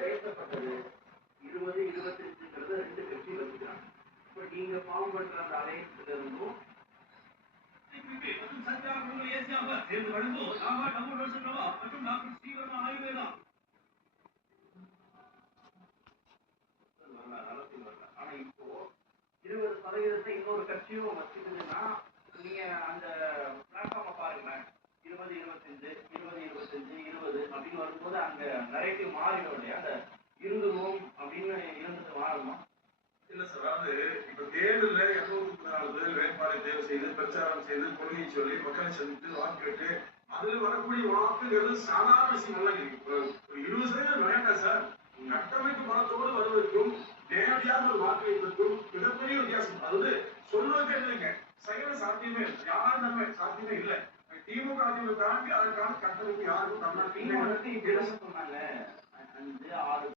பேசப்பட்டது. இருபது இருபத்தஞ்சுங்கிறது ரெண்டு கட்சி வச்சுக்கிறாங்க. இப்ப நீங்க ஃபார்ம் பண்ற அந்த அலையன்ஸ்ல இருந்தும் சேர்ந்து வழங்கும் ராமா டபுள் வருஷங்களா மற்றும் டாக்டர் ஸ்ரீவர்மா ஆயுர்வேதா. வரல, நடத்தி வரல. ஆனா இப்போ இருபது சதவீதத்தை இன்னொரு கட்சியும் வச்சுக்குதுன்னா நீங்க அந்த பிளாட்ஃபார்மை பாருங்களேன். இருபது இருபத்தஞ்சு இருபது இருபத்தஞ்சு இருபது அப்படின்னு வரும்போது அங்க நரேட்டிவ் மாறிடும் இல்லையா? அந்த இருந்துவோம் அப்படின்னு இருந்தது மாறுமா இல்ல சார் அதாவது இப்ப தேர்தல்ல இருநூத்தி முப்பத்தி நாலு பேர் வேட்பாளரை தேர்வு செய்து பிரச்சாரம் செய்து கொள்கையை சொல்லி மக்களை சந்தித்து வாக்கு கேட்டு அதுல வரக்கூடிய வாக்குங்கிறது சாதாரண விஷயம் எல்லாம் ஒரு இருபது சதவீதம் விளையாட்டா சார் கட்டமைப்பு பலத்தோடு வருவதற்கும் நேரடியாக ஒரு வாக்கு வைப்பதற்கும் மிகப்பெரிய வித்தியாசம். அதாவது சொல்வதற்கு இல்லைங்க செயல சாத்தியமே இல்லை. யாரும் நம்ம சாத்தியமே இல்லை. திமுக அதிமுக தாண்டி அதற்கான கட்டமைப்பு யாருக்கும் தமிழ்நாட்டில் வந்து இப்படி சொன்னாங்க?